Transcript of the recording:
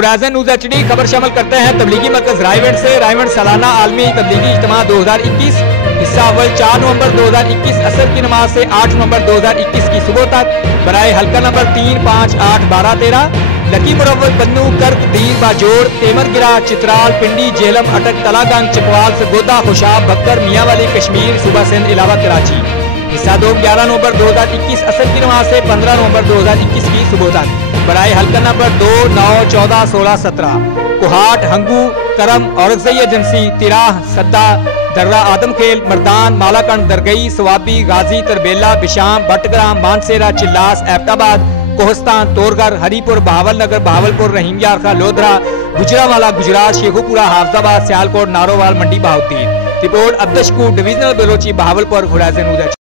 Horizon news HD खबर शामिल करते हैं तबलीगी मरकज रायवंड से। रायवंड सालाना आलमी तबलीगी इज्तिमा 2021 हिस्सा अव्वल 4 नवंबर 2021 असर की नमाज से 8 नवंबर 2021 की सुबह तक बराए हल्का नंबर 3, 5, 8, 12, 13 लकी मुरव्वत बन्नू कर्क दीर बाजोड़ तेमरगिरा चित्राल पिंडी जेहलम अटक तलागंज चकवाल सरगोदा खुशाब भक्कर मियांवाली कश्मीर सूबा सिंध इलावा कराची। हिस्सा 2 11 नवंबर 2021 असर की नमाज से 15 नवंबर 2021 की सुबह तक बराए हल्का नंबर 2, 9, 14, 16, 17 कुहाट हंगू करम Orakzai agency Tirah Sadda Darra Adamkhel Mardan Malakand Dargai Swabi Ghazi Tarbela Besham Battagram Mansehra Chilas Abbottabad Kohistan Torghar Haripur Bahawalnagar Bahawalpur Rahim Yar Khan Lodhran Gujranwala Gujrat Sheikhupura Hafizabad Sialkot Narowal Mandi Bahauddin. Report Abdushakoor divisional bureau chief Bahawalpur horizon news.